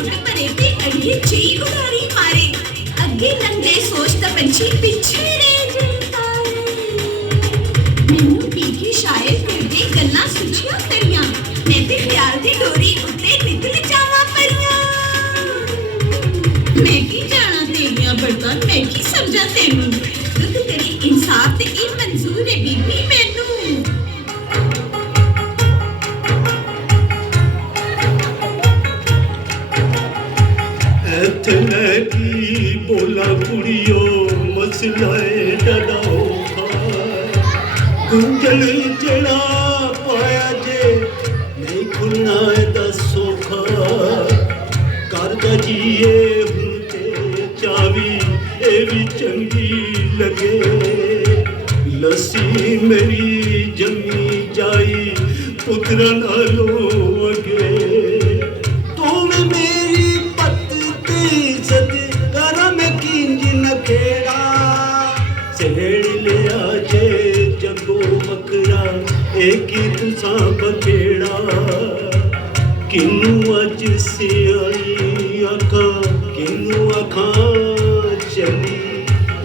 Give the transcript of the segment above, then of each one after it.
लुट भरे ते अड़िए चई उड़ारी मारे अगे लंघे सोचदा पंछी पिछे रह जाए मैनू पी के शायर करदे गल्लां सुचियां तरियां मैं ते ख्याल दी डोरी उत्ते निकल जावां परियां मैं की जाना तेरियां बरदां मैं की समझां तैनू दुख तेरी इंसाफ ते ई मंजूर है बीबी मैनू की बोला कुड़ियो मसलाए डडाओ गुंजल जड़ा पाया जे नहीं खुलना दसो खा कर दजिए हूँ ते चावी ए भी चंगी लगे लस्सी मेरी जमी जाई पुत्रा नालो अगे एक ही तुसा बखेड़ा किनू अज सियाई आखा किनू आखा चली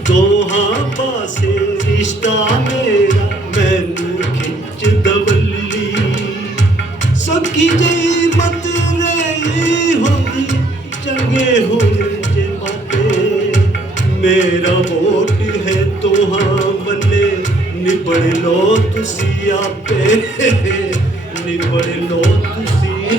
दोहां पासे रिश्ता मेरा मैनू खिंच दवली सखी जी मत रही होंदी चंगे होने जे बाते मेरा वोट है तोहां बल्ले निबड़ लो तुसी आपे निबड़ लो तुसी